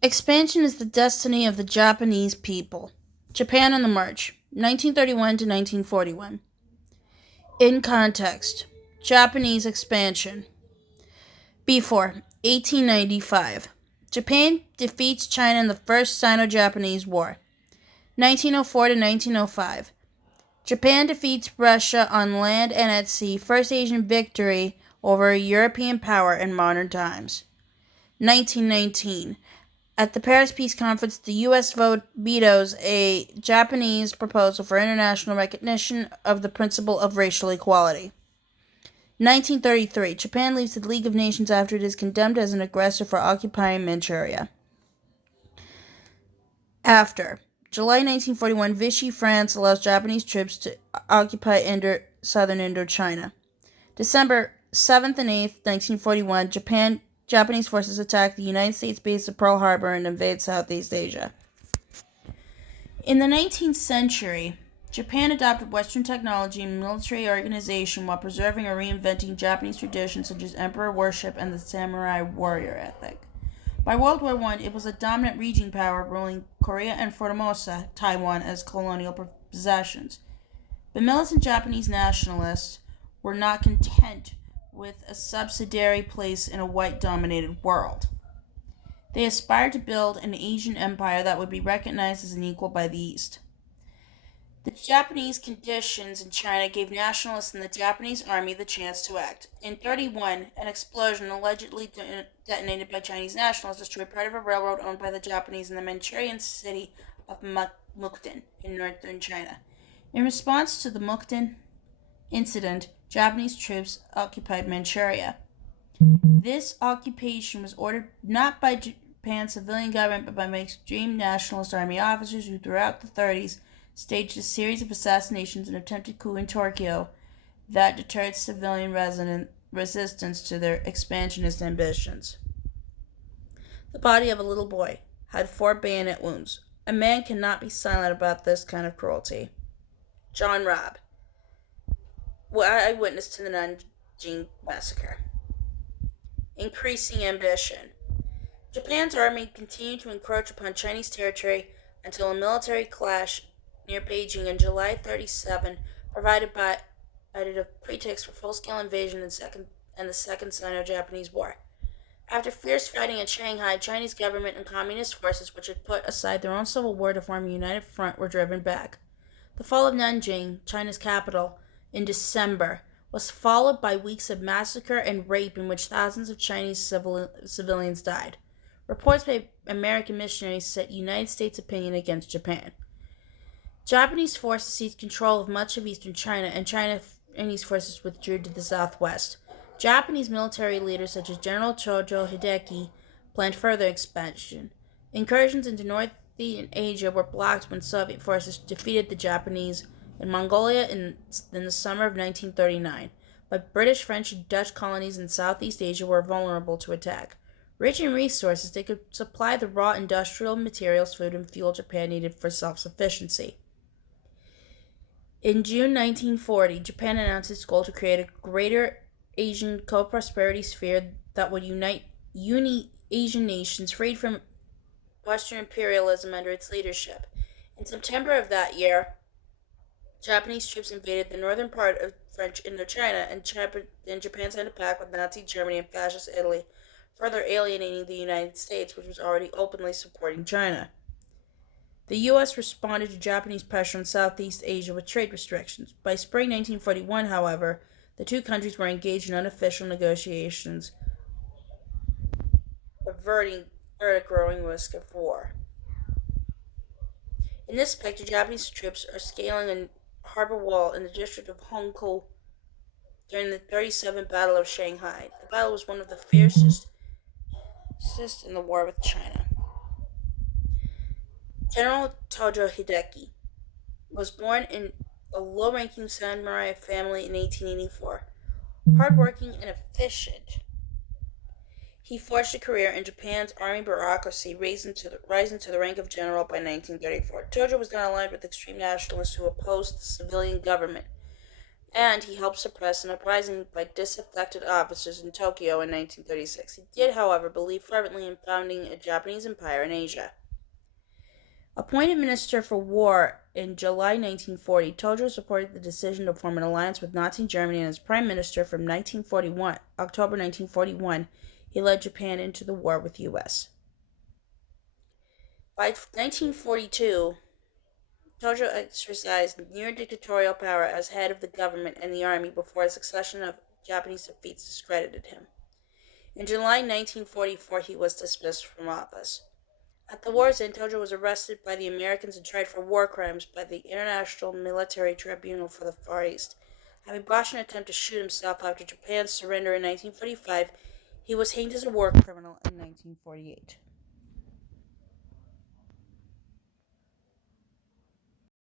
Expansion is the destiny of the Japanese people. Japan on the March, 1931 to 1941. In context, Japanese expansion. Before 1895, Japan defeats China in the First Sino-Japanese War. 1904 to 1905. Japan defeats Russia on land and at sea, first Asian victory over a European power in modern times. 1919. At the Paris Peace Conference, the U.S. vetoes a Japanese proposal for international recognition of the principle of racial equality. 1933. Japan leaves the League of Nations after it is condemned as an aggressor for occupying Manchuria. After July 1941, Vichy France allows Japanese troops to occupy southern Indochina. December 7th and 8th, 1941, Japanese forces attack the United States base of Pearl Harbor and invade Southeast Asia. In the 19th century, Japan adopted Western technology and military organization while preserving or reinventing Japanese traditions such as emperor worship and the samurai warrior ethic. By World War I, it was a dominant region power, ruling Korea and Formosa, Taiwan, as colonial possessions. But militant Japanese nationalists were not content with a subsidiary place in a white-dominated world. They aspired to build an Asian empire that would be recognized as an equal by the East. The Japanese conditions in China gave nationalists in the Japanese army the chance to act. In 1931, an explosion allegedly detonated by Chinese nationalists destroyed part of a railroad owned by the Japanese in the Manchurian city of Mukden in northern China. In response to the Mukden incident, Japanese troops occupied Manchuria. This occupation was ordered not by Japan's civilian government but by extreme nationalist army officers who throughout the 30s staged a series of assassinations and attempted coup in Tokyo that deterred civilian resistance to their expansionist ambitions. The body of a little boy had 4 bayonet wounds. A man cannot be silent about this kind of cruelty. John Robb, eyewitness to the Nanjing Massacre. Increasing ambition. Japan's army continued to encroach upon Chinese territory until a military clash near Beijing in July 1937 provided a pretext for full-scale invasion and the Second Sino-Japanese War. After fierce fighting in Shanghai, Chinese government and communist forces, which had put aside their own civil war to form a united front, were driven back. The fall of Nanjing, China's capital, in December was followed by weeks of massacre and rape in which thousands of Chinese civilians died. Reports by American missionaries set United States opinion against Japan. Japanese forces seized control of much of eastern China, and Chinese forces withdrew to the southwest. Japanese military leaders such as General Tojo Hideki planned further expansion. Incursions into Northeast Asia were blocked when Soviet forces defeated the Japanese in Mongolia in the summer of 1939, but British, French, and Dutch colonies in Southeast Asia were vulnerable to attack. Rich in resources, they could supply the raw industrial materials, food, and fuel Japan needed for self-sufficiency. In June 1940, Japan announced its goal to create a greater Asian co-prosperity sphere that would unite Asian nations freed from Western imperialism under its leadership. In September of that year, Japanese troops invaded the northern part of French Indochina, and Japan signed a pact with Nazi Germany and Fascist Italy, further alienating the United States, which was already openly supporting China. The U.S. responded to Japanese pressure on Southeast Asia with trade restrictions. By spring 1941, however, the two countries were engaged in unofficial negotiations, averting a growing risk of war. In this picture, Japanese troops are scaling a harbor wall in the district of Hongkou during the 1937 Battle of Shanghai. The battle was one of the fiercest in the war with China. General Tojo Hideki was born in a low-ranking samurai family in 1884. Hardworking and efficient, he forged a career in Japan's army bureaucracy, rising to the rank of general by 1934. Tojo was not aligned with extreme nationalists who opposed the civilian government. and he helped suppress an uprising by disaffected officers in Tokyo in 1936. He did, however, believe fervently in founding a Japanese empire in Asia. Appointed Minister for War in July 1940, Tojo supported the decision to form an alliance with Nazi Germany, and as Prime Minister from October 1941, he led Japan into the war with the U.S. By 1942, Tojo exercised near dictatorial power as head of the government and the army before a succession of Japanese defeats discredited him. In July 1944, he was dismissed from office. At the war's end, Tojo was arrested by the Americans and tried for war crimes by the International Military Tribunal for the Far East. Having botched an attempt to shoot himself after Japan's surrender in 1945, he was hanged as a war criminal in 1948.